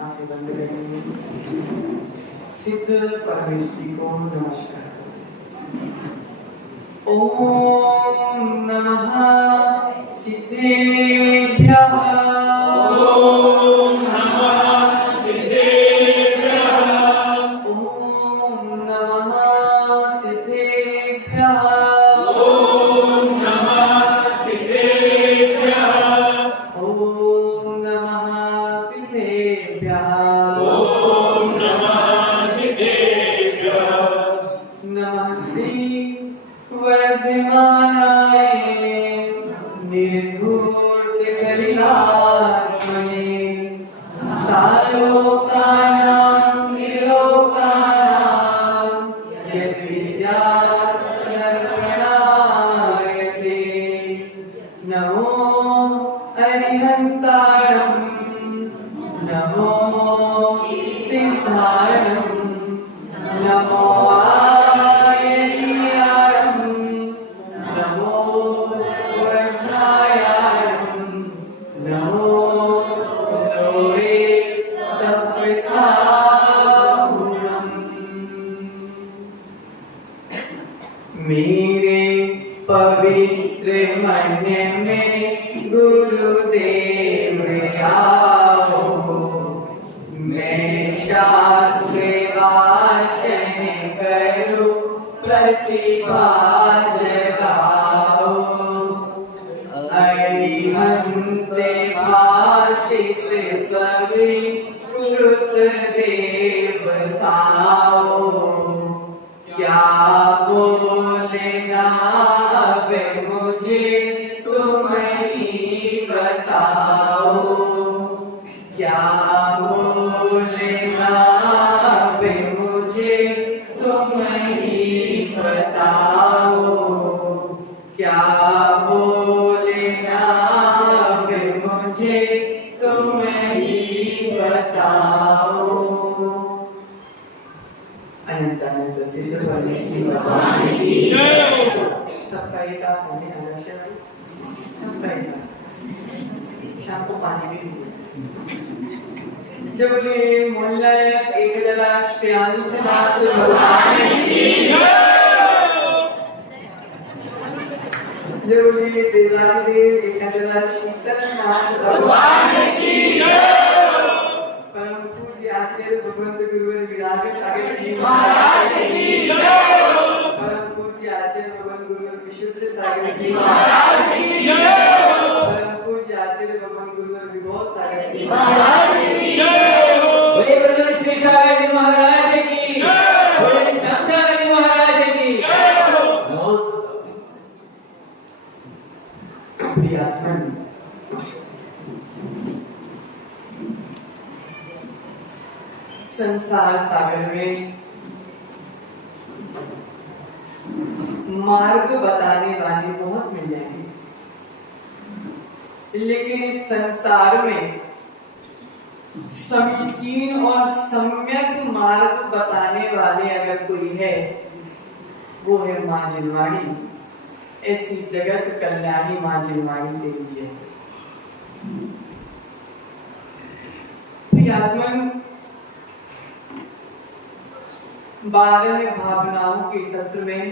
आंखें बंद करेंगे। सिद्ध परमेश्वरी को नमस्कार करते हैं। ओम नमः सिद्धेभ्यः। ओम नमः सिद्धेभ्यः। ओम नमः सिद्धेभ्यः। ओम नमः सिद्धेभ्यः। ओम नमः सिद्धेभ्यः। ओम नमः सिद्धेभ्यः। नमः श्री वर्धमानाय निर्धूर्तकलिलात्मने सालोकानां त्रिलोकानां यद्विद्यार्पणायते। नमो अरिहन्तारं नमो सिद्धारं नमो मेरे पवित्र मन में गुरुदेव आओ। मैं शास्त्र वाचन करूं प्रतिभा जगाओ। अरिहंत भाषित कवि श्रुत देवताओ। क्या बोलना अब मुझे तुम ही बताओ। क्या बोलना अब मुझे तुम ही बताओ। क्या बोलना अब मुझे तुम ही बताओ। अनंत अनंत सिद्ध परमेश्वरी भगवान की जय। सबका एक आसन है, सबका एक आसन। शाम को पानी भी जब बोले मोहल्ला एक जगह श्रेयांश से नाथ भगवान की जय। जब बोले देवादिदेव एक जगह शीतल नाथ भगवान की जय। परम पूज्य आचार्य भगवंत गुरुवर विराज सागर जी महाराज की जय। परम पूज्य आचार्य भगवान गुरुवर विशुद्ध सागर जी महाराज की जय। परम पूज्य आचार्य भगवान गुरुवर विभव सागर जी महाराज की जय। बोले ब्रह्म श्री सागर जी महाराज की जय। बोले श्याम सागर जी महाराज की जय। प्रियात्मन संसार सागर में मार्ग बताने वाली बहुत मिल जाएंगे, लेकिन इस संसार में समीचीन और सम्यक मार्ग बताने वाले अगर कोई है वो है मां जिनवाणी। ऐसी जगत कल्याणी मां जिनवाणी ले लीजिए। प्रियात्मन 12 भावनाओं के सत्र में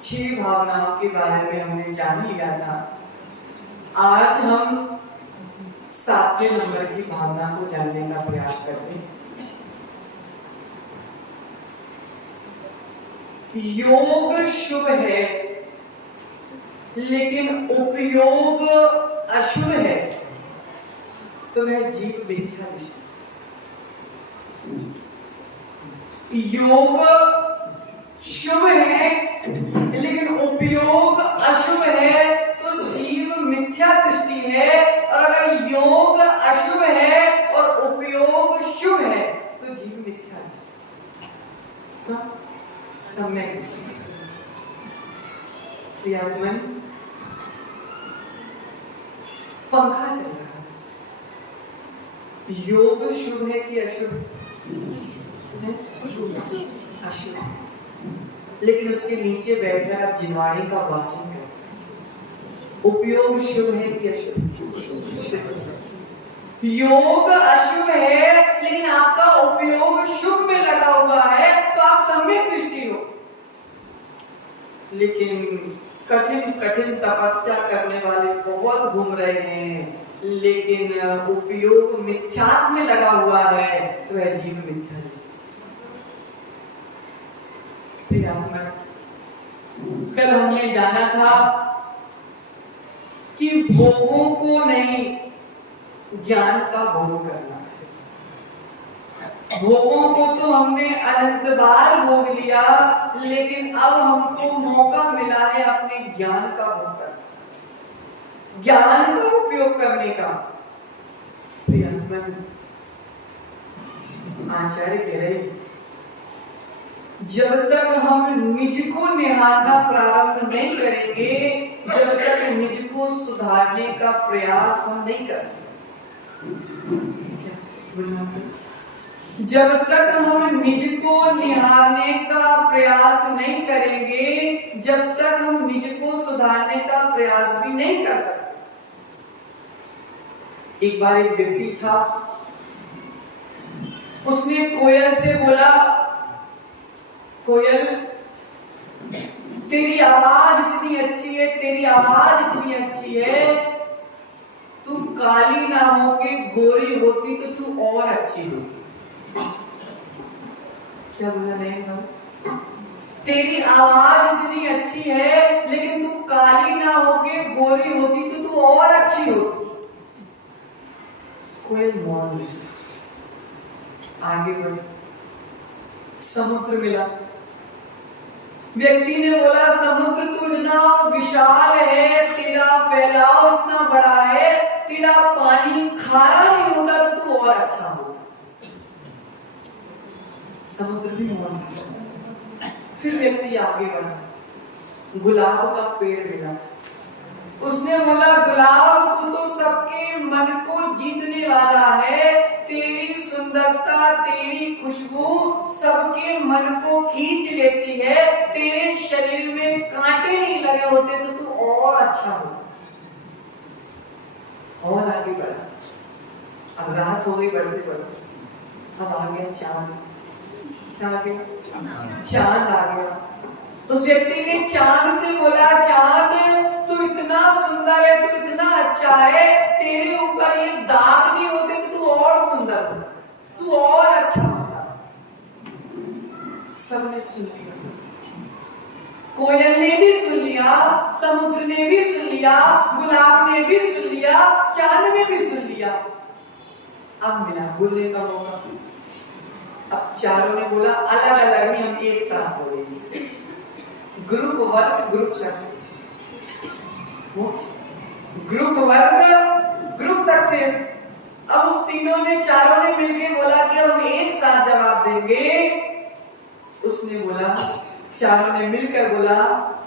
6 भावनाओं के बारे में हमने जान लिया था। आज हम 7वें नंबर की भावना को जानने का प्रयास करते हैं। योग शुभ है लेकिन उपयोग अशुभ है तो वह जीव मिथ्या दृष्टि। योग शुभ है लेकिन उपयोग अशुभ है तो जीव मिथ्या दृष्टि है। और अगर योग अशुभ है और उपयोग शुभ है तो जीव मिथ्या दृष्टि। सम्यक दृष्टि। प्रियात्मन पंखा चल रहा है, योग शुभ है कि अशुभ? अशुभ। लेकिन उसके नीचे बैठकर आप जिनवाणी का वाचन करें। उपयोग शुभ है कि अशुभ? शुभ। योग अशुभ है लेकिन आपका उपयोग शुभ में लगा हुआ है तो आप सम्यक दृष्टि हो। लेकिन कठिन कठिन तपस्या करने वाले बहुत घूम रहे हैं, लेकिन उपयोग मिथ्यात्व में लगा हुआ है तो वह जीव मिथ्या दृष्टि। कल हमने जाना था कि भोगों को नहीं, ज्ञान का भोग करना है। भोगों को तो हमने अनंत बार भोग लिया, लेकिन अब हमको मौका मिला है अपने ज्ञान का भोग करना, ज्ञान का उपयोग करने का। आचार्य कह रहे जब तक हम निज को निहारना प्रारंभ नहीं करेंगे, जब तक निज को सुधारने का प्रयास हम नहीं कर सकते। जब तक हम निज को निहारने का प्रयास नहीं करेंगे, जब तक हम निज को सुधारने का प्रयास भी नहीं कर सकते। एक बार एक व्यक्ति था, उसने कोयल से बोला, कोयल तेरी आवाज इतनी अच्छी है, तेरी आवाज इतनी अच्छी है, तू काली ना होके गोरी होती तो तू और अच्छी होती। क्या बोला? नहीं ना, तेरी आवाज इतनी अच्छी है लेकिन तू काली ना होके गोरी होती तो तू और अच्छी होती। कोयल मौन, आगे बढ़े, समुद्र मिला। व्यक्ति ने बोला समुद्र तो इतना विशाल है, तेरा फैलाव इतना बड़ा है, तेरा पानी खारा नहीं होता तो तू और अच्छा होता। समुद्र भी मौन। फिर व्यक्ति आगे बढ़ा, गुलाब का पेड़ मिला। उसने बोला गुलाब तू तो सबके मन को जीतने वाला है, तेरी सुंदरता, तेरी खुशबू सबके मन को खींच लेती है, तेरे शरीर में कांटे नहीं लगे होते तो तू और अच्छा हो। और आगे बढ़ा। अब रात हो गई बढ़ते बढ़ते, अब आ गया चांद। क्या आ गया? चांद आ गया। उस व्यक्ति ने चांद से बोला चांद तू इतना सुंदर है, तू इतना अच्छा है, तेरे ऊपर ये दाग नहीं होते तो तू और सुंदर होता, तू और अच्छा होता। सबने सुन लिया, कोयल ने भी सुन लिया, समुद्र ने भी सुन लिया, गुलाब ने भी सुन लिया, चांद ने भी सुन लिया। अब मिला बोलने का मौका। अब चारों ने बोला अलग अलग नहीं, हम एक साथ बोलेंगे। Group work group success, group work group success. अब उस तीनों ने, चारों ने मिलकर बोला कि हम एक साथ जवाब देंगे। उसने बोला, चारों ने मिलकर बोला,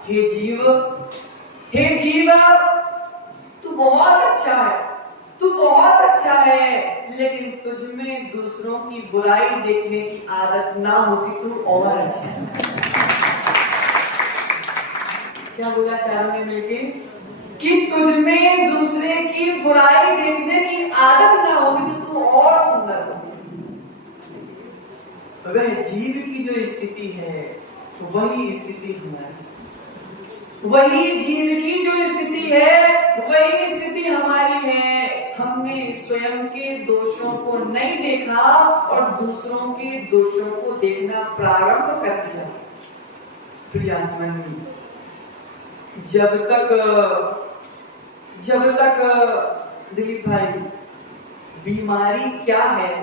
हे जीव, हे जीव, तू बहुत अच्छा है, तू बहुत अच्छा है, लेकिन तुझ में दूसरों की बुराई देखने की आदत ना होती तू और अच्छा है। क्या बोला चारों ने मिलकर? कि तुझ में दूसरे की बुराई देखने की आदत ना होगी तो तू और सुंदर होगी। वह जीव की जो स्थिति है वही स्थिति हमारी, वही जीव की जो स्थिति है वही स्थिति हमारी है। हमने स्वयं के दोषों को नहीं देखा और दूसरों के दोषों को देखना प्रारंभ कर दिया। प्रियात्मन, जब तक दिलीप भाई बीमारी क्या है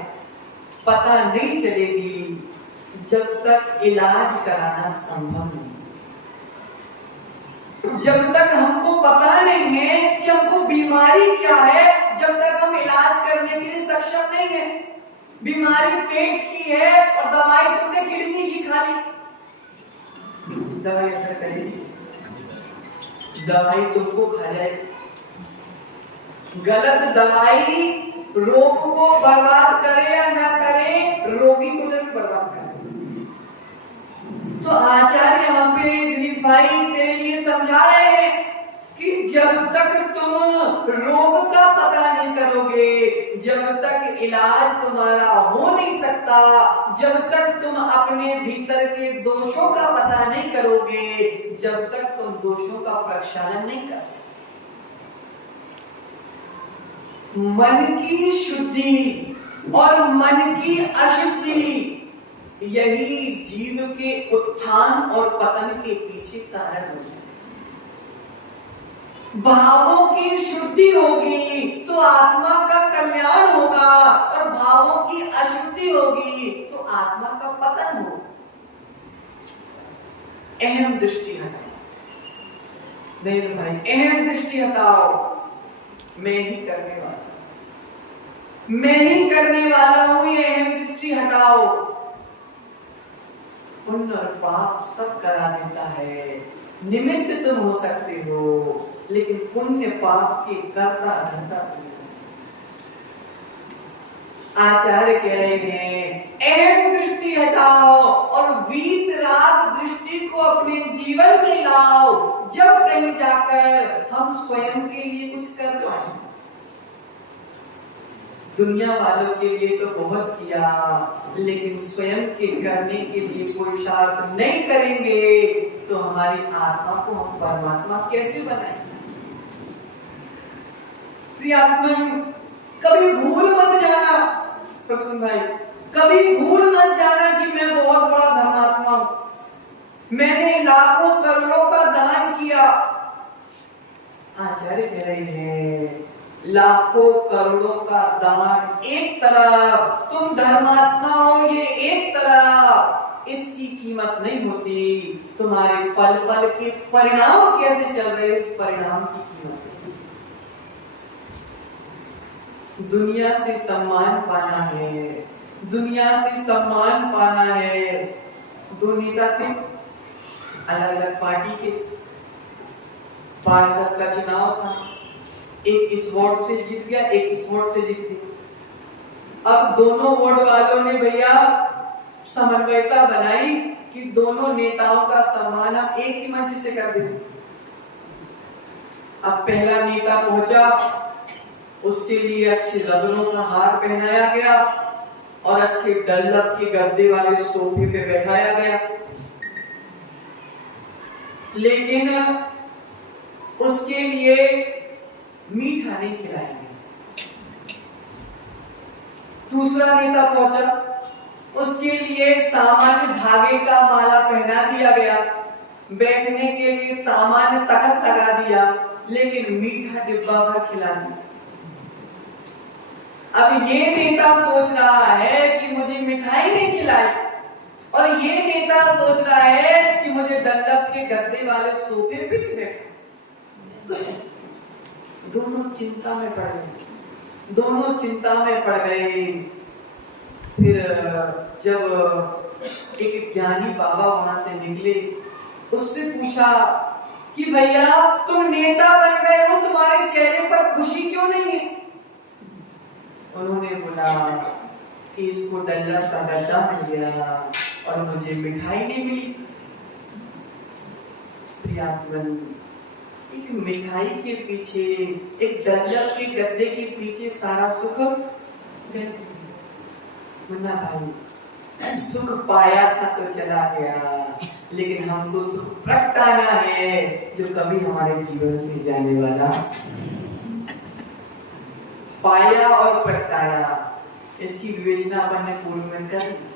पता नहीं चलेगी, जब तक इलाज कराना संभव नहीं। जब तक हमको पता नहीं है कि हमको बीमारी क्या है, जब तक हम इलाज करने के लिए सक्षम नहीं है। बीमारी पेट की है और दवाई तुमने किडनी की खा ली, दवाई ऐसा करेगी? दवाई तुमको खा जाएगी। गलत दवाई रोग को बर्बाद करे या ना करे, रोगी को जरूर बर्बाद करे। तो आचार्य यहाँ पे दिलीप भाई तेरे लिए समझा रहे हैं कि जब तक तुम रोग का पता नहीं करोगे, जब तक इलाज तुम्हारा हो नहीं सकता, जब तक तुम अपने भीतर के दोषों का पता नहीं करोगे, जब तक तुम दोषों का प्रक्षालन नहीं कर सकते। मन की शुद्धि और मन की अशुद्धि यही जीव के उत्थान और पतन के पीछे कारण होता है। भावों की शुद्धि होगी तो आत्मा का कल्याण होगा, और भावों की अशुद्धि होगी तो आत्मा का पतन होगा। अहम दृष्टि हटाओ, नहीं भाई, अहम दृष्टि हटाओ। मैं ही करने वाला, मैं ही करने वाला हूं, ये अहम दृष्टि हटाओ। पुण्य और पाप सब करा देता है, निमित्त तुम हो सकते हो, लेकिन पुण्य पाप के कर्ता धर्ता तुम नहीं हो सकते। आचार्य कह रहे हैं अहम दृष्टि हटाओ और वीतराग दृष्टि को अपने जीवन में लाओ, जब कहीं जाकर हम स्वयं के लिए कुछ कर पाए। दुनिया वालों के लिए तो बहुत किया, लेकिन स्वयं के करने के लिए पुरुषार्थ नहीं करेंगे तो हमारी आत्मा को हम परमात्मा कैसे बनाएंगे? प्रियात्मन, कभी भूल मत जाना प्रसून भाई, कभी भूल मत जाना कि मैं बहुत बड़ा धर्मात्मा हूं, मैंने लाखों करोड़ों का दान किया। आचार्य कह रहे हैं लाखों करोड़ों का दान एक तरफ, तुम धर्मात्मा हो ये एक तरफ, इसकी कीमत नहीं होती। तुम्हारे पल पल के परिणाम कैसे चल रहे, उस परिणाम की कीमत है। दुनिया से सम्मान पाना है, दुनिया से सम्मान पाना है। दो नेता थे अलग अलग पार्टी के, पार्षद का चुनाव था, एक इस वार्ड से जीत गया, एक इस वार्ड से जीत गया। अब दोनों वार्ड वालों ने भैया समन्वयता बनाई कि दोनों नेताओं का सम्मान हम एक ही मंच से कर दें। अब पहला नेता पहुंचा, उसके लिए अच्छे रत्नों का हार पहनाया गया और अच्छे डल्लक के गद्दे वाले सोफे पे बैठाया गया, लेकिन उसके लिए मीठा नहीं खिलाएंगे। दूसरा नेता पहुंचा, उसके लिए सामान्य धागे का माला पहना दिया गया, बैठने के लिए सामान्य तख्त लगा दिया, लेकिन मीठा डिब्बा भर खिला दिया। अब ये नेता सोच रहा है कि मुझे मिठाई नहीं खिलाई, और ये नेता सोच रहा है कि मुझे डल्लक के गद्दे वाले सोफे पे बैठा। दोनों चिंता में पड़ गए, दोनों चिंता में पड़ गए। फिर जब एक ज्ञानी बाबा वहां से निकले, उससे पूछा कि भैया तुम नेता बन गए हो, तुम्हारे चेहरे पर खुशी क्यों नहीं है? उन्होंने बोला कि इसको डल्लक का गद्दा मिल गया और मुझे मिठाई नहीं मिली। प्रियात्मन, एक मिठाई के पीछे, एक डल्लक के गद्दे के पीछे सारा सुख मुन्ना भाई, सुख पाया था तो चला गया, लेकिन हमको सुख प्रगटाना है जो कभी हमारे जीवन से जाने वाला। पाया और प्रगटाया, इसकी विवेचना अपन ने पूर्व में कर दी।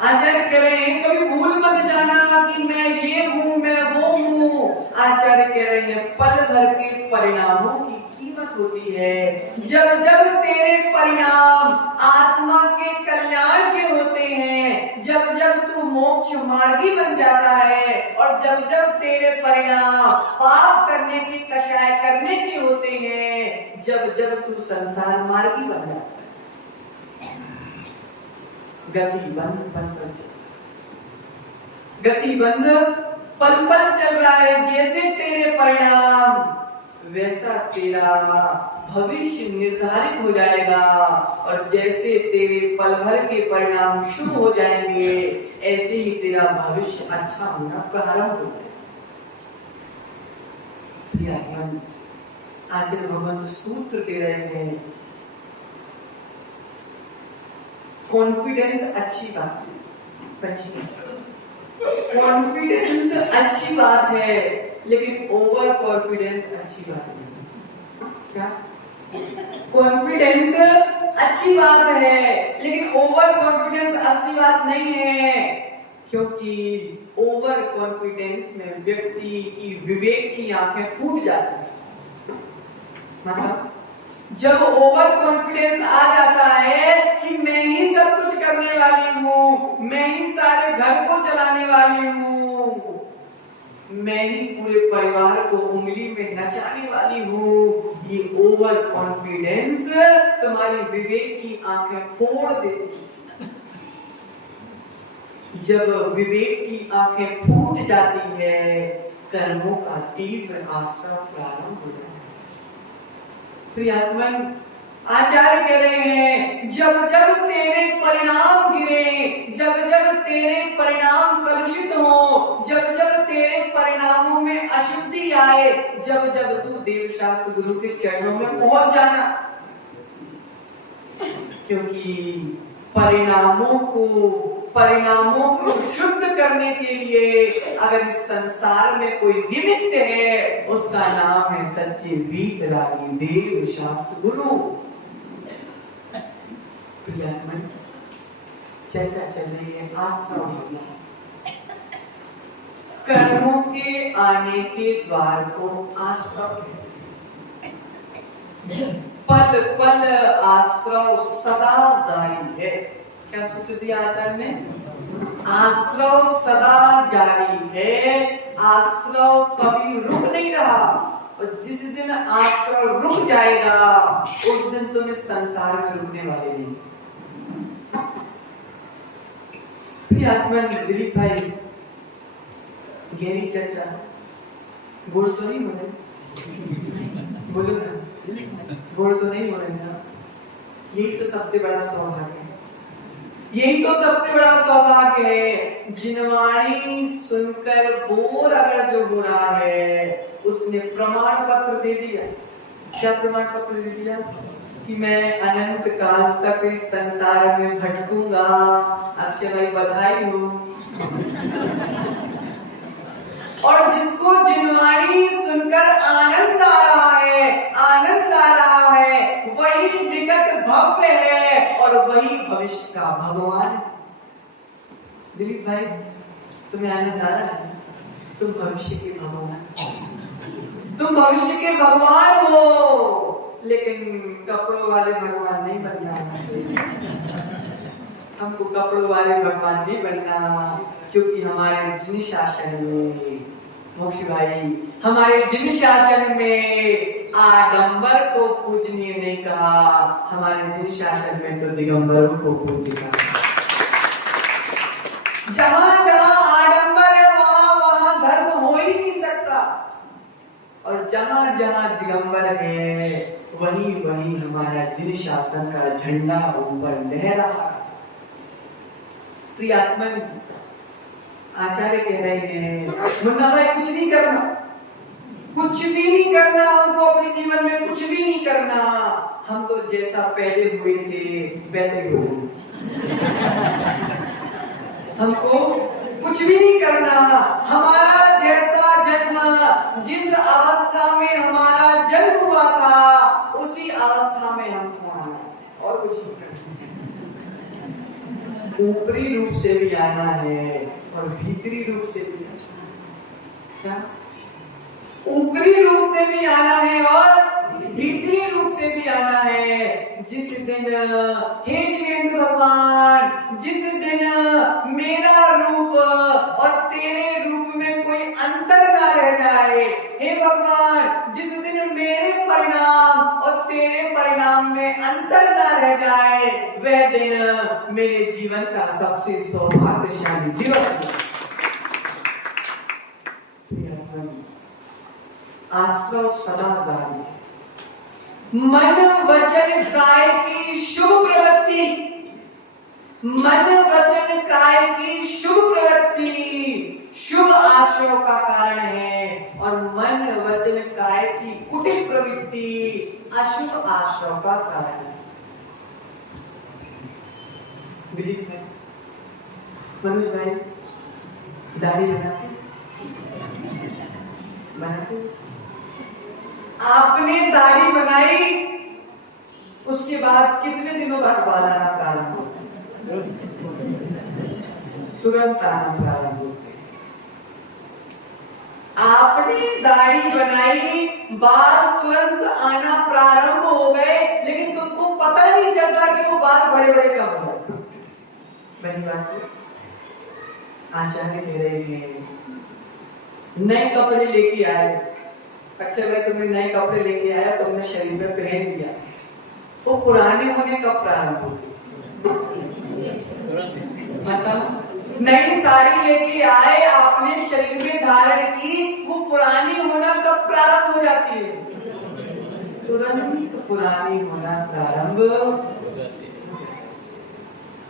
आचार्य कह रहे हैं कभी भूल मत जाना कि मैं ये हूं, मैं वो हूं। आचार्य कह रहे हैं पल भर के परिणामों की कीमत होती है। जब जब तेरे परिणाम आत्मा के कल्याण के होते हैं, जब जब तू मोक्ष मार्गी बन जाता है, और जब जब तेरे परिणाम पाप करने की, कषाय करने के होते हैं, जब जब तू संसार मार्गी बन जाता है। गति बंद पल पल चल, गति बंद पल पल चल रहा है। जैसे तेरे परिणाम वैसा तेरा भविष्य निर्धारित हो जाएगा, और जैसे तेरे पल भर के परिणाम शुभ हो जाएंगे, ऐसे ही तेरा भविष्य अच्छा होना प्रारंभ हो जाएगा। आचार्य भगवान तो सूत्र दे रहे हैं कॉन्फिडेंस अच्छी बात है, कॉन्फिडेंस अच्छी बात है, लेकिन ओवर कॉन्फिडेंस अच्छी बात नहीं। क्या? कॉन्फिडेंस अच्छी बात है, लेकिन ओवर कॉन्फिडेंस अच्छी बात नहीं है, क्योंकि ओवर कॉन्फिडेंस में व्यक्ति की विवेक की आंखें फूट जाती है। मतलब जब ओवर कॉन्फिडेंस आ जाता है कि मैं ही सब कुछ करने वाली हूँ, मैं ही सारे घर को चलाने वाली हूँ, मैं ही पूरे परिवार को उंगली में नचाने वाली हूँ, ये ओवर कॉन्फिडेंस तुम्हारी विवेक की आंखें फोड़ देती है। जब विवेक की आंखें फूट जाती है, कर्मों का तीव्र आश्रम प्रारंभ हो जाता है। प्रियात्मन, आचार्य कह रहे हैं, जब जब तेरे परिणाम गिरे, जब जब तेरे परिणाम कलुषित हो, जब जब तेरे परिणामों में अशुद्धि आए, जब जब तू देवशास्त्र गुरु के चरणों में पहुंच जाना, क्योंकि परिणामों को शुद्ध करने के लिए अगर इस संसार में कोई निमित्त है, उसका नाम है सच्चे वीतरागी देव शास्त्र गुरु। प्रियतम, चर्चा चल रही है आश्रम, कर्मों के आने के द्वार को आश्रम कहते हैं। पल पल आश्रव सदा जारी है। क्या सूत्र दिया आचार्य ने? आश्रव सदा जारी है, आश्रव कभी रुक नहीं रहा, और जिस दिन आश्रव रुक जाएगा उस दिन तुम इस संसार में रुकने वाले नहीं। प्रियात्मन दिलीप भाई, गहरी चर्चा, बोल तो नहीं हो रहे? बोलो ना, बोल तो नहीं हो रहे ना? यही तो सबसे बड़ा सौभाग्य है, यही तो सबसे बड़ा सौभाग्य है। जिनवाणी सुनकर बोर अगर जो हो रहा है, उसने प्रमाण पत्र दे दिया। क्या प्रमाण पत्र दे दिया? कि मैं अनंत काल तक इस संसार में भटकूंगा। अक्षय भाई बधाई हो। और जिसको जिनवाणी सुनकर आनंद आ रहा है, वही विगत भव्य है और वही भविष्य का भगवान है। दिलीप भाई, तुम्हें आनंद आ रहा है? तुम भविष्य के भगवान, तुम भविष्य के भगवान हो, लेकिन कपड़ों वाले भगवान नहीं बनना। हमको कपड़ों वाले भगवान नहीं बनना, क्योंकि हमारे जिन शासन में, मोक्ष भाई, हमारे जिन शासन में आडंबर को पूजनीय नहीं कहा, हमारे जिन शासन में तो दिगंबरों को पूज्य कहा। जहां जहां आडंबर है वहां धर्म हो ही नहीं सकता, और जहां जहां दिगंबर है वही वही हमारा जिन शासन का झंडा ऊपर लहरा रहा है। प्रियात्मन, आचार्य कह रहे हैं, मुन्ना भाई कुछ नहीं करना, कुछ भी नहीं करना, हमको अपने जीवन में कुछ भी नहीं करना, हम तो जैसा पहले हुए थे वैसे ही हो जाए। हमको कुछ भी नहीं करना, हमारा जैसा जन्म, जिस अवस्था में हमारा जन्म हुआ था, उसी अवस्था में हमको आना है, और कुछ नहीं करना। ऊपरी रूप से भी आना है और भीतरी रूप से भी आना है। क्या? ऊपरी रूप से भी आना है और भीतरी रूप से भी आना है। जिस दिन, हे जिनेंद्र भगवान, जिस दिन मेरा रूप और तेरे रूप में कोई अंतर ना रह जाए, हे भगवान, जिस दिन मेरे परिणाम और तेरे परिणाम में अंतर ना रह जाए, वह दिन मेरे जीवन का सबसे सौभाग्यशाली दिवस है। आश्रव सदा जारी है। मन वचन काय की शुभ प्रवृत्ति, मन वचन काय की शुभ प्रवृत्ति शुभ आश्रव का कारण है, और मन वचन काय की कुटिल प्रवृत्ति अशुभ आश्रव का कारण है। दिलीप भाई, मनोज भाई, दाढ़ी बनाते आपने दाढ़ी बनाई, उसके बाद कितने दिनों बाद बाल आना प्रारंभ होता है? तुरंत आना प्रारंभ होते हैं। आपने दाढ़ी बनाई, बाल तुरंत आना प्रारंभ हो गए, लेकिन तुमको पता नहीं चलता कि वो बाल बड़े बड़े कब हो गए। बड़ी बात है। आचार्य कह रहे हैं नए कपड़े लेके आए, अच्छा भाई तुमने नए कपड़े लेके आया, तुमने शरीर में पहन लिया, वो पुराने होने कब प्रारंभ होते? मतलब नई साड़ी लेके आए, आपने शरीर में धारण की, वो पुरानी होना कब प्रारंभ हो जाती है? तुरंत पुरानी होना प्रारंभ।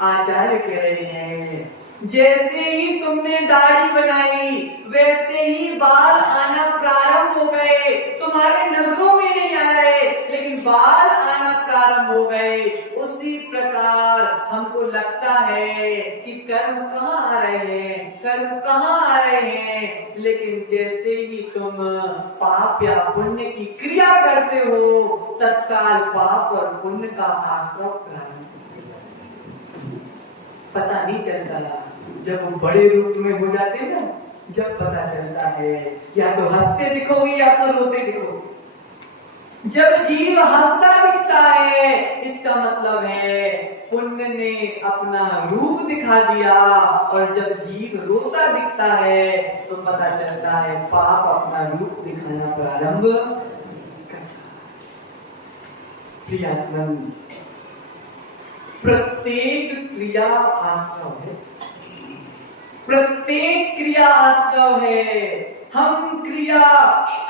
आचार्य कह रहे हैं जैसे ही तुमने दाढ़ी बनाई, वैसे ही बाल आना प्रारंभ हो गए। तुम्हारे नजरों में नहीं आ रहे, लेकिन बाल आना प्रारंभ हो गए। उसी प्रकार हमको लगता है कि कर्म कहाँ आ रहे हैं, कर्म कहाँ आ रहे हैं, लेकिन जैसे ही तुम पाप या पुण्य की क्रिया करते हो, तत्काल पाप और पुण्य का आश्रय प्रारंभ। पता नहीं चलता, जब वो बड़े रूप में हो जाते हैं ना, जब पता चलता है। या तो हंसते दिखोगे या तो रोते दिखोगे। जब जीव हंसता दिखता है, इसका मतलब है पुण्य ने अपना रूप दिखा दिया, और जब जीव रोता दिखता है तो पता चलता है पाप अपना रूप दिखाना प्रारंभ करता। प्रियात्मन, प्रत्येक क्रिया आश्रव है, प्रत्येक क्रिया आश्रव है। हम क्रिया,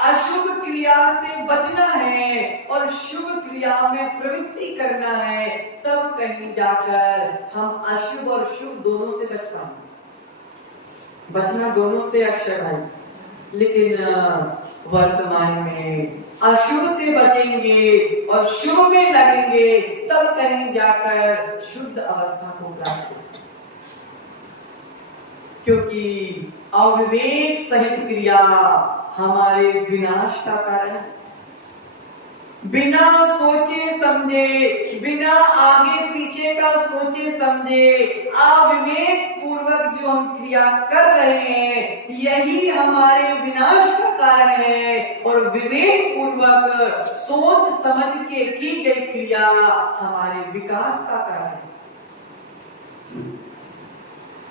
अशुभ क्रिया से बचना है और शुभ क्रिया में प्रवृत्ति करना है, तब कहीं जाकर हम अशुभ और शुभ दोनों से बच पाएंगे। बचना दोनों से अक्षय भाई, लेकिन वर्तमान में अशुभ से बचेंगे और शुभ में लगेंगे, तब कहीं जाकर शुद्ध अवस्था को प्राप्त होगी। क्योंकि अविवेक सहित क्रिया हमारे विनाश का कारण है। बिना सोचे समझे, बिना आगे पीछे का सोचे समझे, अविवेक पूर्वक जो हम क्रिया कर रहे हैं, यही हमारे विनाश का कारण है। और विवेक पूर्वक सोच समझ के की गई क्रिया हमारे विकास का कारण है।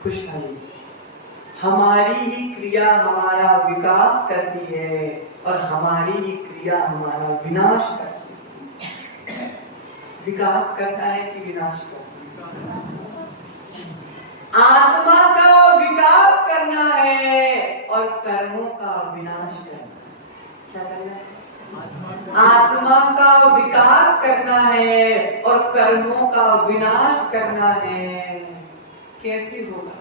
खुशहाली, हमारी ही क्रिया हमारा विकास करती है और हमारी ही क्रिया हमारा विनाश करती है। विकास करता है कि विनाश करता है? आत्मा का विकास करना है और कर्मों का विनाश करना है। क्या करना है? आत्मा का विकास करना है और कर्मों का विनाश करना है। कैसे होगा?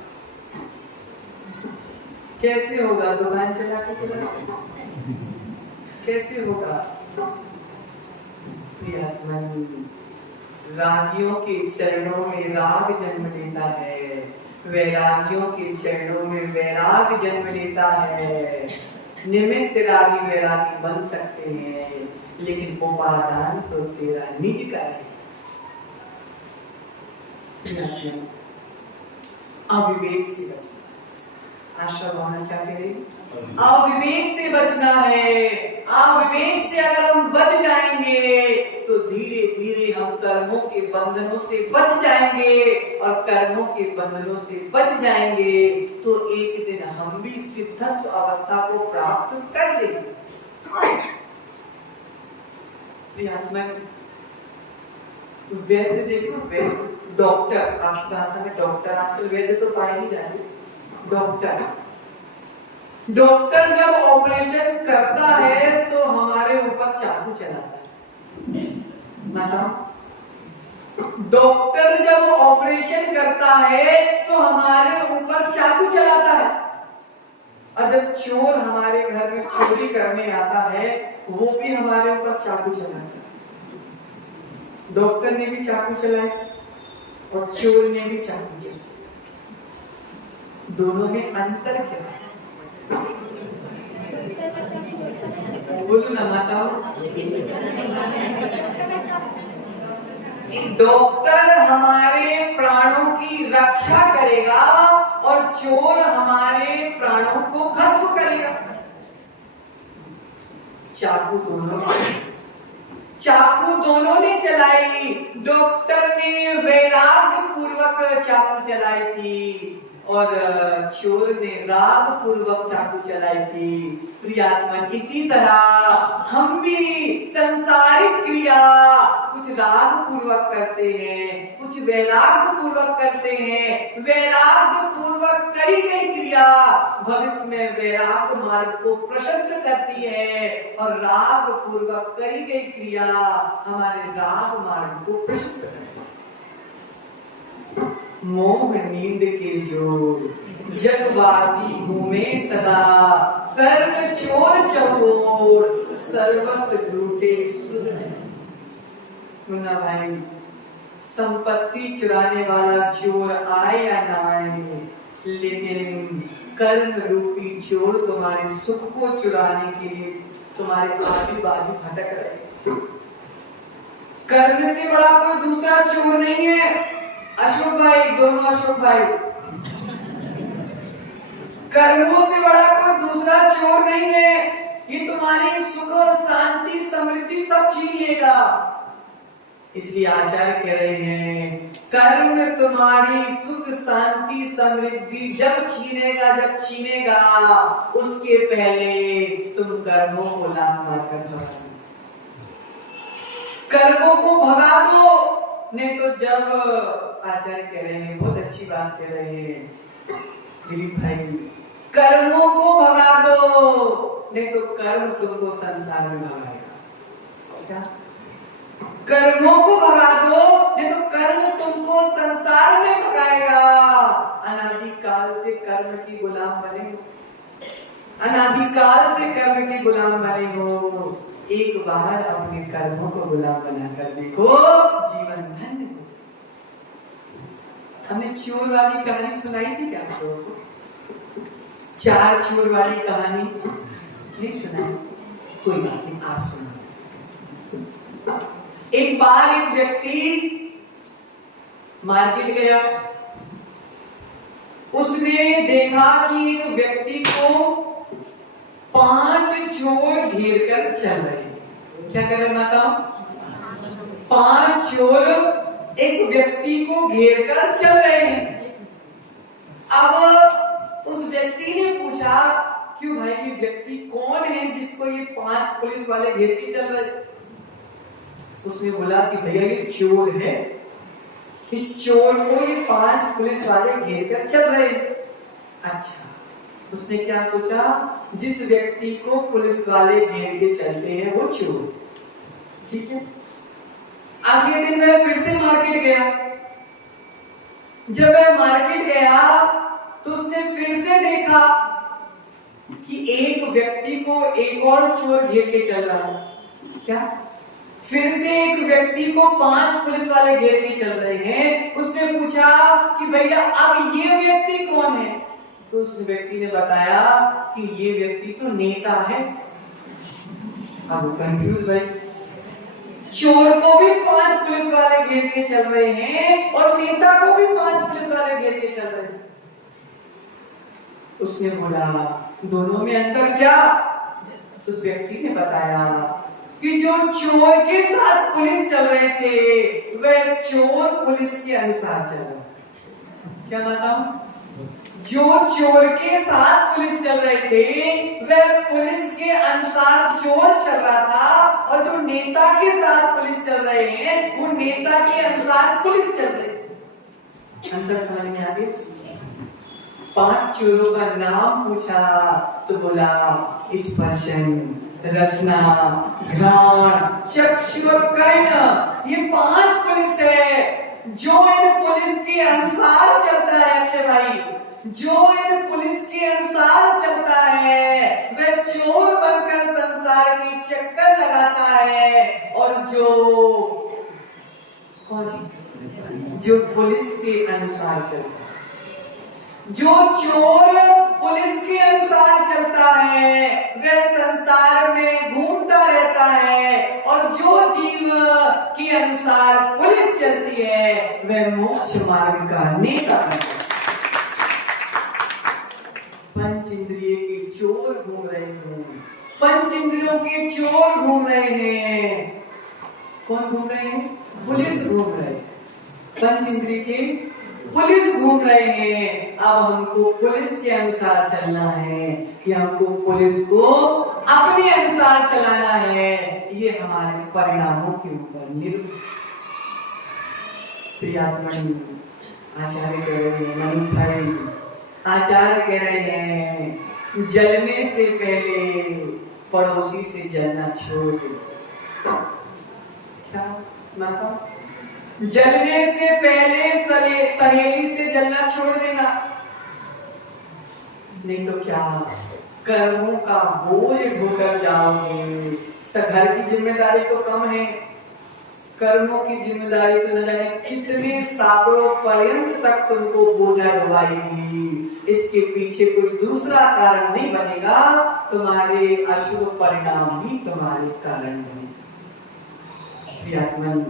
कैसे होगा? दुकान चला के चला, कैसे होगा? प्रियात्मन, रागियों के चरणों में राग जन्म लेता है, वैरागियों के चरणों में वैराग जन्म लेता है। निमित्त रागी वैरागी बन सकते हैं, लेकिन उपादान तो तेरा निज का है। अविवेक से बचना। आशा भावना क्या कह रही? अविवेक से बचना है। अविवेक से अगर हम बच जाएंगे तो धीरे धीरे हम कर्मों के बंधनों से बच जाएंगे, और कर्मों के बंधनों से बच जाएंगे तो एक दिन हम भी सिद्धत्व अवस्था को प्राप्त कर लेंगे। वैद्य देखो, वैद्य डॉक्टर, आपकी भाषा में डॉक्टर, आजकल वैद्य तो पाए नहीं जाते। डॉक्टर, डॉक्टर जब ऑपरेशन करता है तो हमारे ऊपर चाकू चलाता है। मतलब डॉक्टर जब ऑपरेशन करता है तो हमारे ऊपर चाकू चलाता है, और जब चोर हमारे घर में चोरी करने आता है वो भी हमारे ऊपर चाकू चलाता है। डॉक्टर ने भी चाकू चलाई, और चोर ने भी चाकू चलाया। दोनों में अंतर क्या है? बोलो ना माताओ। डॉक्टर हमारे प्राणों की रक्षा करेगा और चोर हमारे प्राणों को खत्म करेगा। चाकू दोनों ने चलाई। डॉक्टर ने वैराग्य पूर्वक चाकू चलाई थी और चोर ने राग पूर्वक चाकू चलाई थी। प्रियात्मन, इसी तरह हम भी संसारिक क्रिया कुछ राग पूर्वक करते हैं, कुछ वैराग्य पूर्वक करते हैं। वैराग्य पूर्वक करी गई क्रिया भविष्य में वैराग्य मार्ग को प्रशस्त करती है और राग पूर्वक करी गई क्रिया हमारे राग मार्ग को प्रशस्त करती है। मोह नींद के जोर जगवासी घूमे सदा, कर्म चोर चकोर सर्वस्व लूटे सुध। मुन्ना भाई, संपत्ति चुराने वाला चोर आए या ना आए, लेकिन कर्म रूपी चोर तुम्हारे सुख को चुराने के लिए तुम्हारे आजू बाजू भटक रहे। कर्म से बड़ा कोई दूसरा चोर नहीं है। अशोक भाई, दोनों अशोक भाई, कर्मों से बड़ा कोई दूसरा चोर नहीं है। ये तुम्हारी सुख शांति समृद्धि सब छीन लेगा। इसलिए आचार्य कह रहे हैं, कर्म तुम्हारी सुख शांति समृद्धि जब छीनेगा उसके पहले तुम कर्मों को लात मार कर भगा दो। कर्मों को भगा दो, नहीं तो जब आचार्य कह रहे हैं, बहुत अच्छी बात कह रहे हैं दिलीप भाई, कर्मों को भगा दो, नहीं तो कर्म तुमको संसार में भगाएगा। क्या? कर्मों को भगा दो, नहीं तो कर्म तुमको संसार में भगाएगा। अनादिकाल से कर्म की गुलाम बने हो, अनादिकाल से कर्म के गुलाम बने हो। एक बार अपने कर्मों को गुलाम बनाकर देखो, जीवन धन्य हो। हमने चोर वाली कहानी सुनाई थी क्या आपको? 4 चोर वाली कहानी नहीं सुनाई? कोई बात नहीं, आज सुना। एक बार एक व्यक्ति मार्केट गया। उसने देखा कि एक व्यक्ति को 5 चोर घेर कर चल रहे हैं। क्या कर रहे माता? 5 चोर एक व्यक्ति को घेर कर चल रहे हैं। अब उस व्यक्ति ने पूछा, क्यों भाई, ये व्यक्ति कौन है जिसको ये 5 पुलिस वाले घेर के चल रहे हैं? उसने बोला कि भैया ये चोर है, इस चोर को ये 5 पुलिस वाले घेर कर चल रहे हैं। अच्छा, उसने क्या सोचा, जिस व्यक्ति को पुलिस वाले घेर के चलते हैं वो चोर। ठीक है। अगले दिन मैं फिर से मार्केट गया। जब मैं मार्केट गया तो उसने फिर से देखा कि एक व्यक्ति को एक और चोर घेर के चल रहा है। क्या? फिर से एक व्यक्ति को 5 पुलिस वाले घेर के चल रहे हैं। उसने पूछा कि भैया अब ये व्यक्ति कौन है? तो उस व्यक्ति ने बताया कि ये व्यक्ति तो नेता है। अब कंफ्यूज भाई, चोर को भी 5 पुलिस वाले घेर के चल रहे हैं और नेता को भी 5 पुलिस वाले घेर के चल रहे हैं। उसने बोला, दोनों में अंतर क्या? तो उस व्यक्ति ने बताया कि जो चोर के साथ पुलिस चल रहे थे वह चोर पुलिस के अनुसार चल रहा। क्या बताऊं? जो चोर के साथ पुलिस चल रहे थे वह पुलिस के अनुसार चोर चल रहा था, और जो नेता के साथ पुलिस चल रहे हैं वो नेता के अनुसार पुलिस चल रहे हैं। अंदर समझ में आ गई? 5 चोरों का नाम पूछा तो बोला स्पर्शन, रसना, घ्राण, चक्षु और कर्ण, ये 5 पुलिस है। जो इन पुलिस के अनुसार चलता है, अक्षय भाई, जो इन पुलिस के अनुसार चलता है वह चोर बनकर संसार की चक्कर लगाता है, और जो कौन जो पुलिस के अनुसार चलता है, जो चोर पुलिस के अनुसार चलता है वह संसार में घूमता रहता है, और जो जीव के अनुसार पुलिस चलती है वह मोक्ष मार्ग का नेता है। पंच इंद्रिय के चोर घूम रहे हैं, पंच इंद्रियों के चोर घूम रहे हैं। कौन घूम रहे हैं? पुलिस घूम रहे हैं, पंच इंद्रिय के पुलिस घूम रहे हैं। अब हमको पुलिस के अनुसार चलना है कि हमको पुलिस को अपने अनुसार चलाना है, ये हमारे परिणामों के ऊपर निर्भर। प्रियात्मन आचार्य कह रहे हैं, मनीष भाई आचार्य कह रहे हैं, जलने से पहले पड़ोसी से जलना छोड़ दो। क्या माता? जलने से पहले सहेली से जलना छोड़ देना, नहीं तो क्या कर्मों का बोझ ढोकर जाओगे। घर की जिम्मेदारी तो कम है, कर्मों की जिम्मेदारी तो न जाने कितने सालों पर्यंत तक तुमको बोझा ढोवाएगी। इसके पीछे कोई दूसरा कारण नहीं बनेगा, तुम्हारे अशुभ परिणाम ही तुम्हारे कारण बनेगा। प्रियात्मन,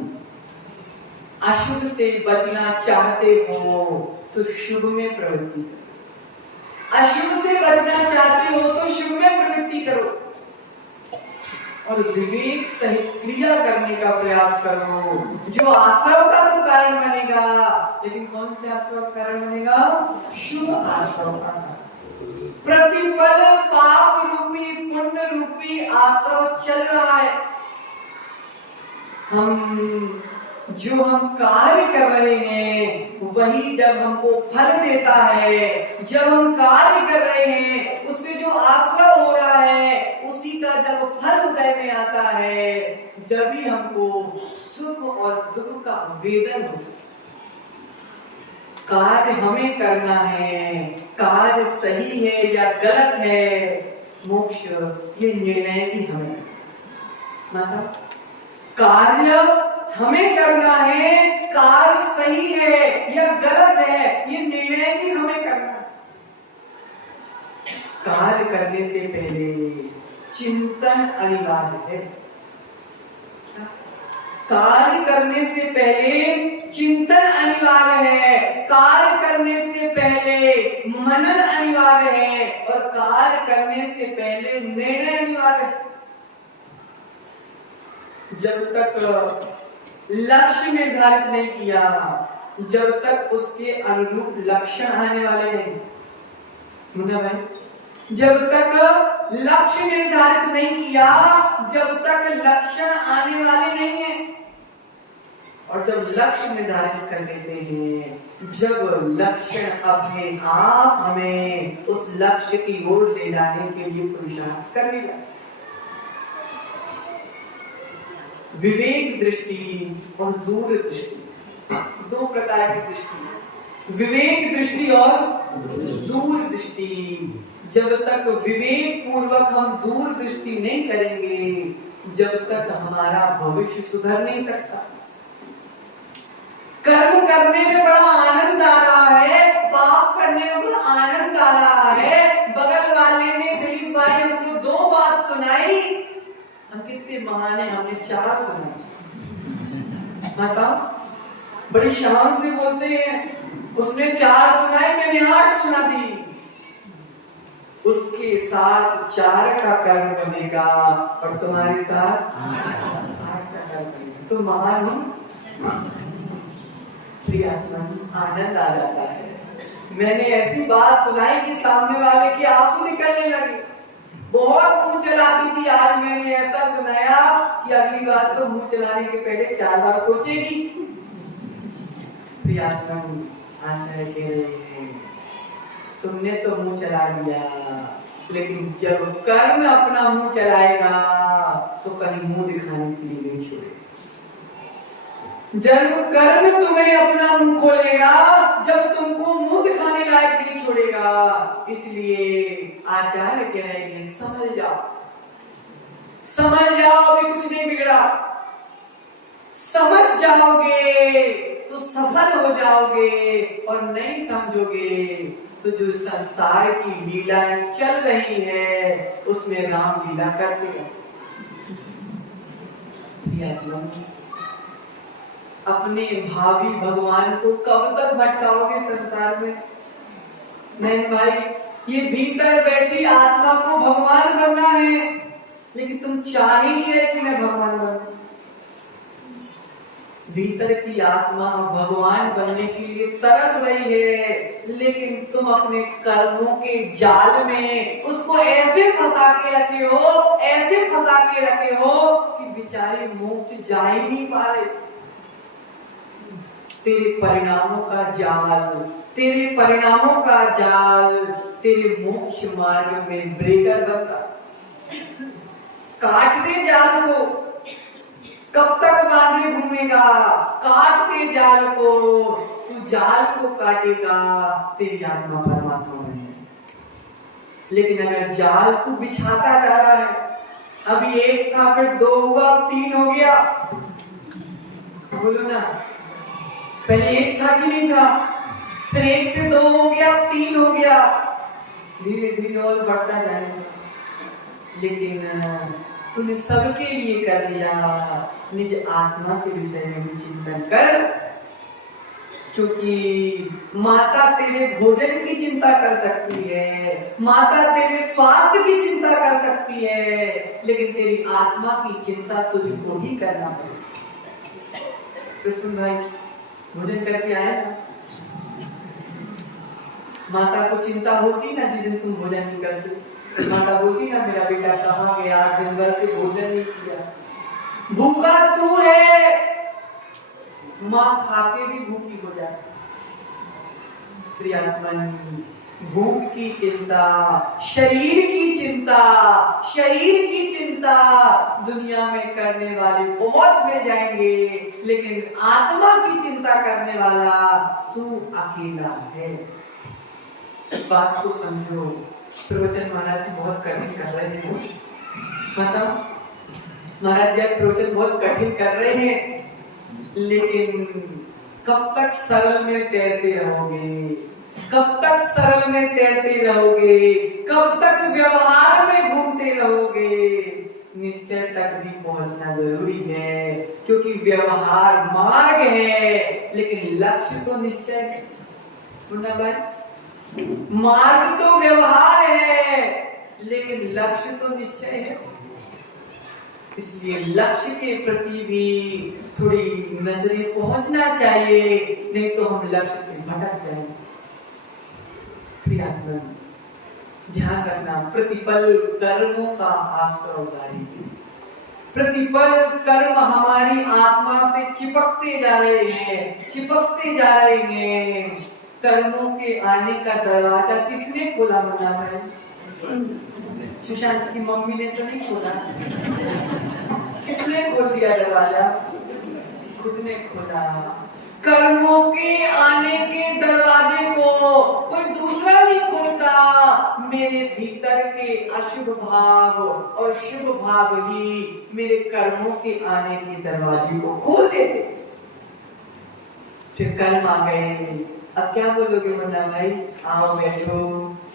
अशुभ से बचना चाहते हो तो शुभ में प्रवृत्ति करो, अशुभ से बचना चाहते हो तो शुभ में प्रवृत्ति करो, और विवेक सहित क्रिया करने का प्रयास करो, जो आश्रव का तो कारण बनेगा। लेकिन कौन से आश्रव का कारण बनेगा? शुभ आश्रव का। प्रतिपल पाप रूपी पुण्य रूपी आश्रव चल रहा है। जो हम कार्य कर रहे हैं वही जब हमको फल देता है, जब हम कार्य कर रहे हैं उससे जो आश्रय हो रहा है उसी का जब फल उदय में आता है, जब भी हमको सुख और दुख का वेदन हो। कार्य हमें करना है, कार्य सही है या गलत है, मोक्ष ये निर्णय भी हमें मतलब कार्य हमें करना है, कार्य सही है या गलत है ये निर्णय भी हमें करना है। कार्य करने से पहले चिंतन अनिवार्य है। कार्य करने से पहले चिंतन अनिवार्य है, कार्य करने से पहले मनन अनिवार्य है, और कार्य करने से पहले निर्णय अनिवार्य है। जब तक लक्ष्य निर्धारित नहीं किया, जब तक उसके अनुरूप लक्षण आने वाले नहीं, मुन्ना भाई, जब तक लक्ष्य निर्धारित नहीं किया, जब तक लक्षण आने वाले नहीं है, और जब लक्ष्य निर्धारित कर देते हैं, जब लक्षण अपने आप हमें उस लक्ष्य की ओर ले जाने के लिए पुरुषार्थ करने लगे। विवेक दृष्टि और दूर दृष्टि, दो प्रकार की दृष्टि, विवेक दृष्टि और दूर दृष्टि। जब तक विवेक पूर्वक हम दूर दृष्टि नहीं करेंगे, जब तक हमारा भविष्य सुधर नहीं सकता। कर्म करने में बड़ा आनंद आ रहा है, पाप करने में बड़ा आनंद आ रहा है। बगल वाले ने दिलीप भाई हमको 2 बात सुनाई, हम कितने महान हैं, हमने 4 सुनाई। बताओ, बड़ी शान से बोलते हैं, उसने 4 सुनाई, मैंने 8 सुना दी। उसके साथ 4 का कर्म बनेगा और तुम्हारे साथ 8 का कर्म बनेगा, तो महान ही प्रियात्मन आनंद आ जाता है। मैंने ऐसी बात सुनाई कि सामने वाले के आंसू निकलने लगे। बहुत मुंह चला दी थी, आज मैंने ऐसा सुनाया कि अगली बार तो मुंह चलाने के पहले 4 बार सोचेगी। प्रियात्मन आचार्य कह रहे हैं, तुमने तो मुंह चला लिया, लेकिन जब कर्म अपना मुंह चलाएगा तो कहीं मुंह दिखाने के लिए नहीं छोड़ेगा। जब कर्म तुम्हें अपना मुंह खोलेगा, जब तुमको मुंह दिखाने लायक नहीं छोड़ेगा। इसलिए आचार्य कह रहे हैं, समझ जाओ, समझ जाओ, अभी कुछ नहीं बिगड़ा। समझ जाओगे तो सफल हो जाओगे, और नहीं समझोगे तो जो संसार की लीलाएं चल रही है उसमें राम लीला करते हैं। अपने भावी भगवान को कब तक भटकाओगे संसार में? नहीं भाई, ये भीतर बैठी आत्मा को भगवान बनना है, लेकिन तुम चाह ही नहीं रहे कि मैं भगवान बनूं। भीतर की आत्मा भगवान बनने के लिए तरस रही है, लेकिन तुम अपने कर्मों के जाल में उसको ऐसे फंसा के रखे हो, ऐसे फंसा के रखे हो कि बेचारे मोक्ष जा ही नहीं पा रहे। तेरे परिणामों का जाल, तेरे परिणामों का जाल तेरे मोक्ष मार्ग में ब्रेकर बनता। काट दे जाल को, कब तक बांधे घूमेगा? काट दे जाल को, तू जाल को काटेगा, तेरी आत्मा परमात्मा में है। लेकिन अगर जाल तू बिछाता जा रहा है, अभी 1 था, फिर 2 हुआ, 3 हो गया, बोलो ना, पहले 1 था कि नहीं था, फिर 1 से 2 हो गया, 3 हो गया, धीरे धीरे और बढ़ता जाएगा। लेकिन तूने सबके लिए कर लिया, निज आत्मा के विषय में भी चिंतन कर, क्योंकि माता तेरे भोजन की चिंता कर सकती है, माता तेरे स्वास्थ्य की चिंता कर सकती है, लेकिन तेरी आत्मा की चिंता तुझको ही करना पड़ेगा। कृष्ण भाई भोजन करके आए ना, माता को चिंता होती ना जिस दिन तुम भोजन नहीं करते। माता बोलती ना, मेरा बेटा कहाँ गया, दिन भर से भोजन नहीं किया, भूखा तू है। माँ खाके भी भूखी हो जाती। प्रियात्मन, भूख की चिंता, शरीर की चिंता, शरीर की चिंता दुनिया में करने वाले बहुत मिल जाएंगे, लेकिन आत्मा की चिंता करने वाला तू अकेला है। इस बात को समझो। प्रवचन महाराज जी बहुत कठिन कर रहे हैं, मतलब महाराज जी प्रवचन बहुत कठिन कर रहे हैं, लेकिन कब तक सरल में तैरते रहोगे? कब तक सरल में तैरते रहोगे? कब तक व्यवहार में घूमते रहोगे? निश्चय तक भी पहुंचना जरूरी है, क्योंकि व्यवहार मार्ग है, लेकिन लक्ष्य तो निश्चय है। मुन्ना भाई, मार्ग तो व्यवहार है, लेकिन लक्ष्य तो निश्चय है। इसलिए लक्ष्य के प्रति भी थोड़ी नजरें पहुंचना चाहिए, नहीं तो हम लक्ष्य से भटक जाएंगे। ध्यान रखना, प्रतिपल कर्मों का आश्रय जारी है। प्रतिपल कर्म हमारी आत्मा से चिपकते जा रहे हैं, चिपकते जा रहे हैं। कर्मों के आने का दरवाजा किसने खोला? मुन्ना भाई, सुशांत की मम्मी ने तो नहीं खोला, किसने खोल दिया दरवाजा? खुद ने खोला। कर्मों के आने के दरवाजे को कोई दूसरा नहीं खोलता, मेरे भीतर के अशुभ भाव और शुभ भाव ही मेरे कर्मों के आने के दरवाजे को खोल देते। फिर कर्म आ गए, अब क्या बोलोगे मुन्ना भाई? आओ बैठो,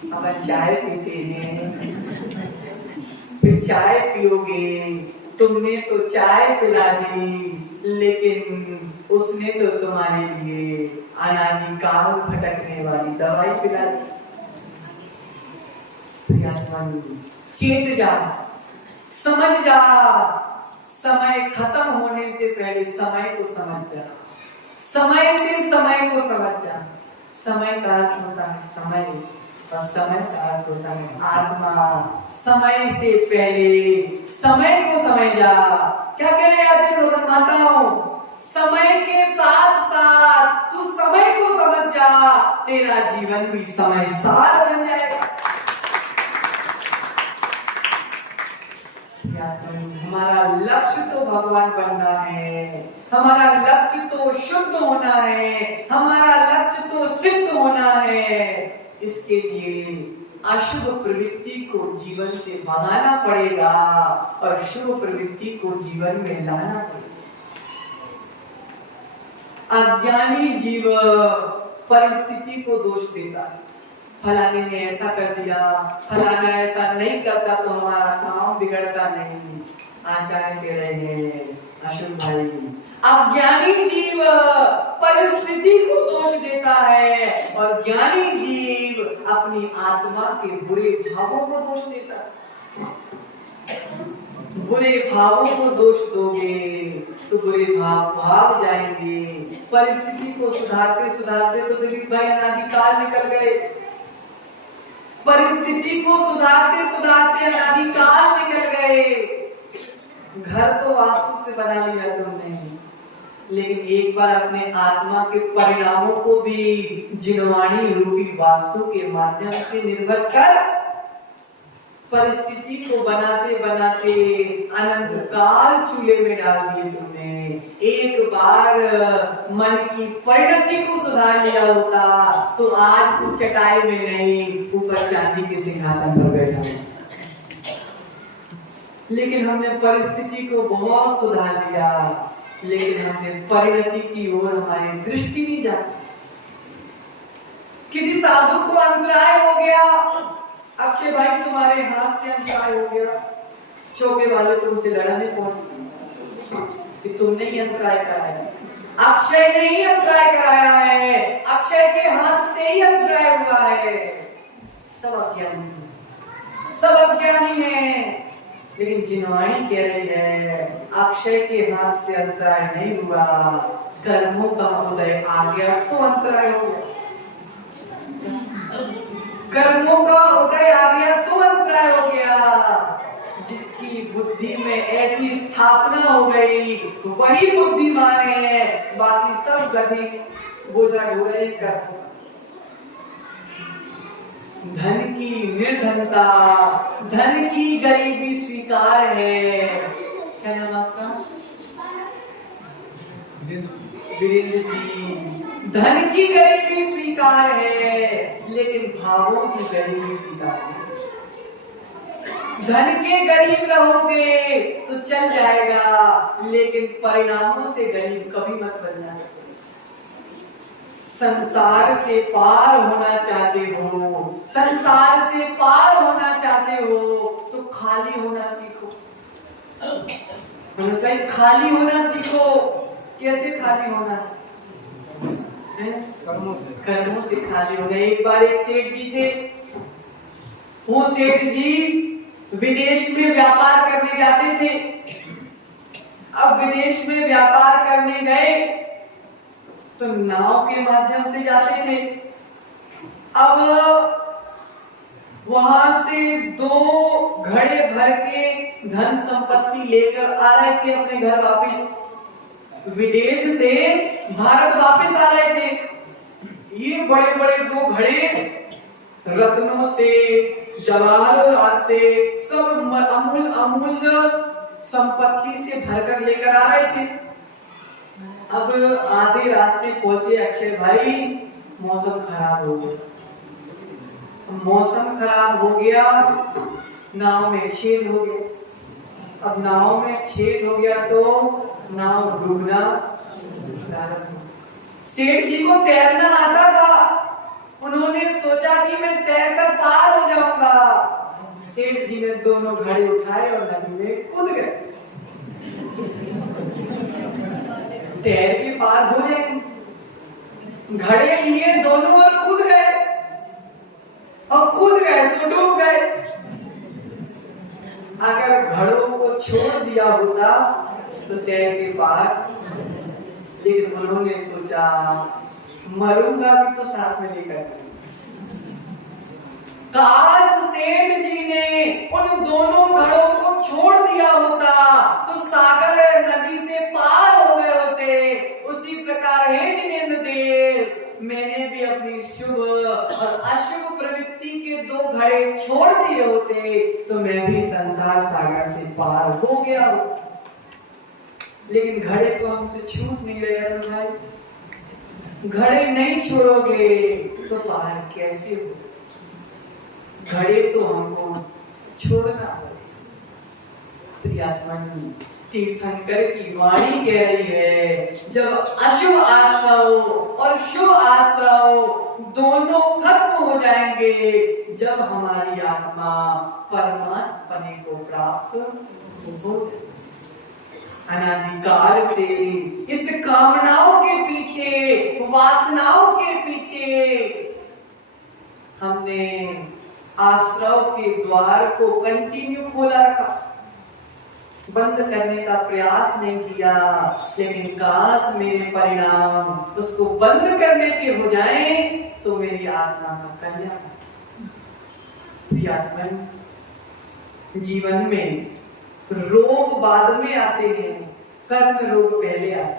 अपन चाय पीते हैं। फिर चाय पियोगे, तुमने तो चाय पिला दी, लेकिन उसने तो तुम्हारे लिए अनादि काल भटकने वाली दवाई पिला दी। चेत जा, समझ जा, समय खत्म होने से पहले समय को समझ जा, समय से समय को समझ जा। समय का अर्थ होता है समय, और समय का अर्थ होता है आत्मा। समय से पहले समय को समझ जा। क्या कह रहे आज लोग माताओं? समय के साथ साथ तू समय को समझ जा, तेरा जीवन भी समय सार बन जाएगा। हमारा लक्ष्य तो भगवान बनना है, हमारा लक्ष्य तो शुद्ध होना है, हमारा लक्ष्य तो सिद्ध होना है। इसके लिए अशुभ प्रवृत्ति को जीवन से भगाना पड़ेगा और शुभ प्रवृत्ति को जीवन में लाना पड़ेगा। अज्ञानी जीव परिस्थिति को दोष देता है। फलाने ने ऐसा कर दिया, फलाना ऐसा नहीं करता तो हमारा काम बिगड़ता नहीं। आचार्य कह रहे हैं अशोक भाई, अज्ञानी जीव परिस्थिति को दोष देता है और ज्ञानी जीव अपनी आत्मा के बुरे भावों को दोष देता है। बुरे भावों को दोष दोगे तो बुरे भाव भाग जाएंगे। परिस्थिति को सुधारते सुधारते तो दिलीप भाई अनादिकाल निकल गए। परिस्थिति को सुधारते सुधारते अनादिकाल निकल गए। घर तो वास्तु से बना लिया तुमने, लेकिन एक बार अपने आत्मा के परिणामों को भी जिनवाणी रूपी वास्तु के माध्यम से निर्भर कर। परिस्थिति को बनाते बनाते अनंत काल चूल्हे में डाल दिए तुमने। एक बार मन की परिणति को सुधार लिया होता तो आज तू चटाई में नहीं, ऊपर चांदी के सिंहासन पर बैठा है। लेकिन हमने परिस्थिति को बहुत सुधार लिया, लेकिन हमने परिणति की ओर हमारी दृष्टि नहीं जाती। किसी साधु को अंतराय हो गया, अक्षय भाई तुम्हारे हाथ से अंतराय हो गया, चौके वाले तुमसे लड़ने पहुंचे कि तुमने ही अंतराय कराया। अक्षय ने ही अंतराय कराया है, अक्षय के हाथ से ही अंतराय हुआ है। सब अज्ञानी है। लेकिन जिनवाणी कह रही है अक्षय के हाथ से अंतराय नहीं हुआ, कर्मों का उदय आ गया तो अंतराय हो गया। कर्मों का उदय आ गया तो अंतराय हो गया। जिसकी बुद्धि में ऐसी स्थापना हो गई तो वही बुद्धिमान है, बाकी सब गधी बोझा ढो रहे कर्मों। धन की निर्धनता, धन की गरीबी स्वीकार है। क्या नाम आपका? वीरेंद्र जी। धन की गरीबी स्वीकार है, लेकिन भावों की गरीबी स्वीकार नहीं। धन के गरीब रहोगे तो चल जाएगा, लेकिन परिणामों से गरीब कभी मत बनना। संसार से पार होना चाहते हो, संसार से पार होना चाहते हो तो खाली होना सीखो। कहीं खाली होना सीखो। कैसे खाली होना? कर्मों से खाली होना। एक बार एक सेठ जी थे, वो सेठ जी विदेश में व्यापार करने जाते थे। अब विदेश में व्यापार करने गए तो नाव के माध्यम से जाते थे। अब वहां से 2 घड़े भर के धन संपत्ति लेकर आ रहे थे अपने घर वापिस। विदेश से भारत वापस आ रहे थे। ये बड़े बड़े 2 घड़े रत्नों से, जवाहरात से, सब अमूल्य संपत्ति से भरकर लेकर आ रहे थे। अब आधे रास्ते पहुंचे अक्षय भाई, मौसम खराब हो गया। मौसम खराब हो गया, नाव में छेद हो गया। अब नाव में छेद हो गया तो नाव डूबना प्रारंभ हो। सेठ जी को तैरना आता था। उन्होंने सोचा कि मैं तैरकर पार हो जाऊंगा। सेठ जी ने दोनों घड़े उठाए और नदी में कूद गए। तैर के पार हो जाएंगे। घड़े लिए दोनों और कूद गए, और कूद गए सो डूब गए। अगर घड़ों को छोड़ दिया होता तो तैर के पार, लेकिन उन्होंने सोचा मरूंगा भी तो साथ में लेकर। काश सेठ जी ने उन दोनों घड़ों को छोड़ दिया होता तो सागर नदी से पार हो गए होते। उसी प्रकार हे जिनेंद्र देव, मैंने भी अपनी शुभ और अशुभ प्रवृत्ति के 2 घड़े छोड़ दिए होते तो मैं भी संसार सागर से पार हो गया होता। लेकिन घड़े तो हमसे छूट नहीं रहे भाई। घड़े नहीं छोड़ोगे तो पार कैसे हो? घड़े तो हमको छोड़ना होगा। प्रियात्मा, तीर्थंकर की वाणी कह रही है, जब अशुभ आश्रव और शुभ आश्रव दोनों खत्म हो जाएंगे, जब हमारी आत्मा परमात्मा को प्राप्त हो। अनादिकाल से इस कामनाओं के पीछे, वासनाओं के पीछे हमने आश्रव के द्वार को कंटिन्यू खोला रखा, बंद करने का प्रयास नहीं किया। लेकिन काश मेरे परिणाम उसको बंद करने के हो जाएं तो मेरी आत्मा का कल्याण। प्रियात्मन, जीवन में रोग बाद में आते हैं, कर्म रोग पहले आते हैं।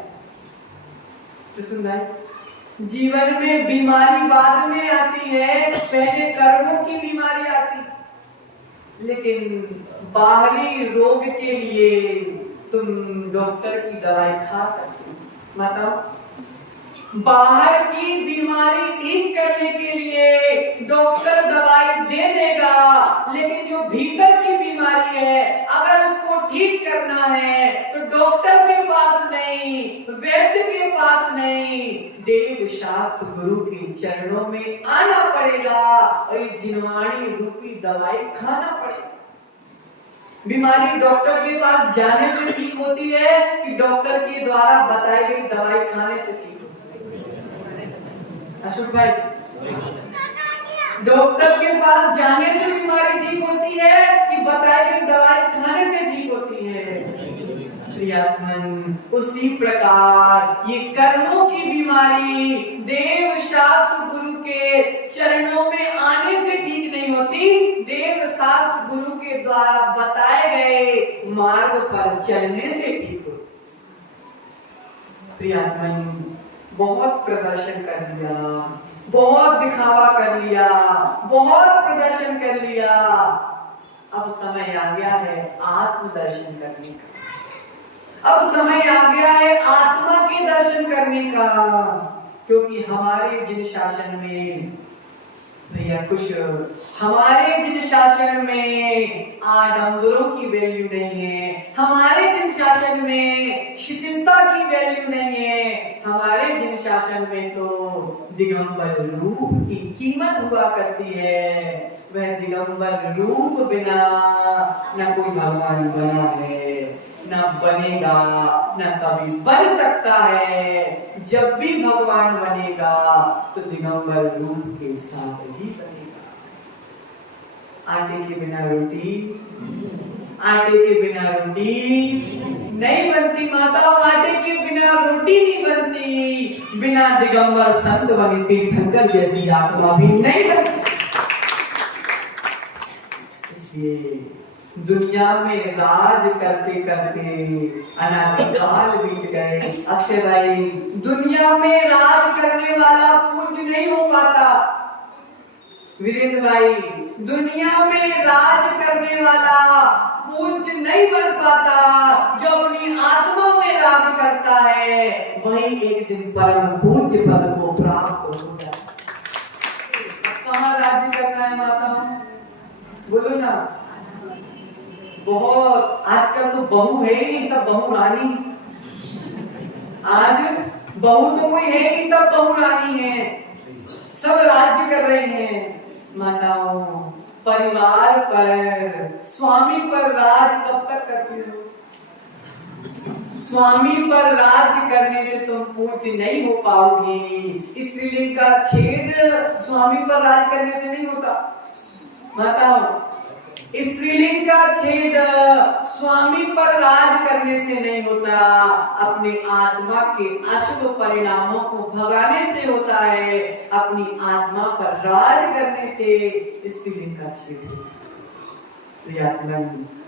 तो सुन भाई, जीवन में बीमारी बाद में आती है, पहले कर्मों की बीमारी आती। लेकिन बाहरी रोग के लिए तुम डॉक्टर की दवाई खा सकते हो। मतलब बाहर की बीमारी ठीक करने के लिए डॉक्टर दवाई दे देगा, लेकिन जो भीतर की बीमारी है अगर उसको ठीक करना है तो डॉक्टर के पास नहीं, वैद्य के पास नहीं, देव शास्त्र गुरु के चरणों में आना पड़ेगा और ये जिनवाणी रूपी दवाई खाना पड़ेगा। बीमारी डॉक्टर के पास जाने से ठीक होती है कि डॉक्टर के द्वारा बताई गई दवाई खाने से ठीक होती है? अशोक भाई, डॉक्टर के पास जाने से बीमारी ठीक होती है कि बताई गई दवाई खाने से ठीक होती है? प्रियात्मन, उसी प्रकार ये कर्मों की बीमारी देव शास्त्र गुरु के चरणों में आने से ठीक नहीं होती, देव शास्त्र गुरु के द्वारा बताए गए मार्ग पर चलने से ठीक होती। प्रियात्मन, बहुत प्रदर्शन कर लिया, बहुत दिखावा कर लिया, बहुत प्रदर्शन कर लिया, अब समय आ गया है आत्मदर्शन करने का। अब समय आ गया है आत्मा के दर्शन करने का, क्योंकि हमारे जिन शासन में भैया कुछ, हमारे जिन शासन में आडंबरों की वैल्यू नहीं है, हमारे जिन शासन में शिथिलता की वैल्यू नहीं है, हमारे जिन शासन में तो दिगंबर रूप की कीमत हुआ करती है। वह दिगंबर रूप बिना न कोई भगवान बना है, न बनेगा, न कभी बन सकता है। जब भी भगवान बनेगा तो दिगंबर रूप के साथ ही बनेगा। आटे के बिना रोटी, आटे के बिना रोटी नहीं बनती माता, आटे के बिना रोटी नहीं बनती। बिना दिगंबर संत बने तीर्थंकर जैसी आत्मा भी नहीं बनती। इसलिए दुनिया में राज करते करते अनादिकाल बीत गए। अक्षय भाई, दुनिया में राज करने वाला पूज्य नहीं हो पाता। वीरेंद्र भाई, दुनिया में राज करने वाला पूज्य नहीं बन पाता। जो अपनी आत्मा में राज करता है वही एक दिन परम पूज्य पद को प्राप्त होगा। कहाँ राज्य करना है माता, बोलो ना। बहुत आजकल तो बहू है ही, सब बहू रानी। आज बहू तो कोई है ही, सब बहू रानी है, सब राज्य कर रहे हैं। माताओं, परिवार पर, स्वामी पर राज कब तक करती हो? स्वामी पर राज करने से तुम पूज्य नहीं हो पाओगी। स्त्रीलिंग का छेद स्वामी पर राज करने से नहीं होता। माताओं, स्त्रीलिंग का छेद स्वामी पर राज करने से नहीं होता, अपने आत्मा के अशुभ परिणामों को भगाने से होता है। अपनी आत्मा पर राज करने से स्त्रीलिंग का छेद।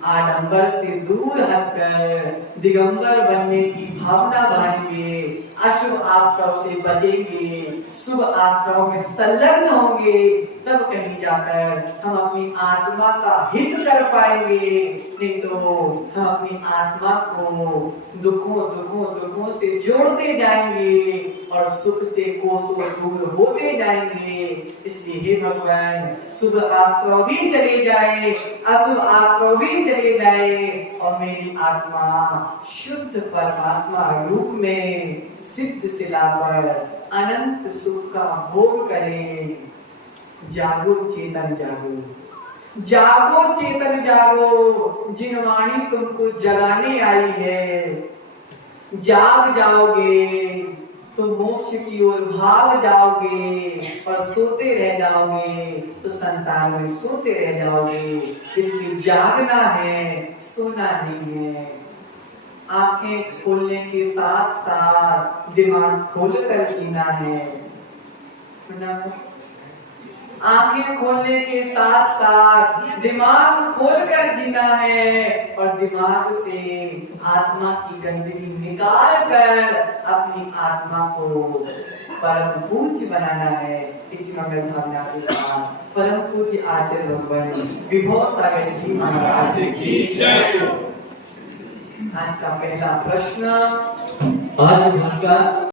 आडंबर से दूर हटकर दिगंबर बनने की भावना भाएंगे। अशुभ आश्रव से बचेंगे, शुभ आश्रव में संलग्न होंगे, तब कहीं जाकर हम अपनी आत्मा का हित कर पाएंगे। नहीं तो हम अपनी आत्मा को दुखों से जोड़ते जाएंगे और सुख से कोसों दूर होते जाएंगे। इसलिए हे भगवान, शुभ आश्रव भी चले जाए, अशुभ आश्रव भी चले जाए और मेरी आत्मा शुद्ध परमात्मा रूप में सिद्ध शिला पर अनंत सुख का भोग करे। जागो चेतन जागो, जागो चेतन जागो, जिन वाणी तुमको जगाने आई है। जाग जाओगे तो मोक्ष की ओर भाग जाओगे और सोते रह जाओगे तो संसार में सोते रह जाओगे। इसलिए जागना है, सोना नहीं है। आंखें खोलने के साथ साथ दिमाग खोलकर जीना है। आंखें खोलने के साथ साथ दिमाग खोलकर जीना है और दिमाग से आत्मा की गंदगी निकाल कर अपनी आत्मा को परम पूज्य बनाना है। इसी मंगल भावना के साथ परम पूज्य आचार्य भगवान विभव सागर जी महाराज की जय। आज का पहला प्रश्न, आज भाषा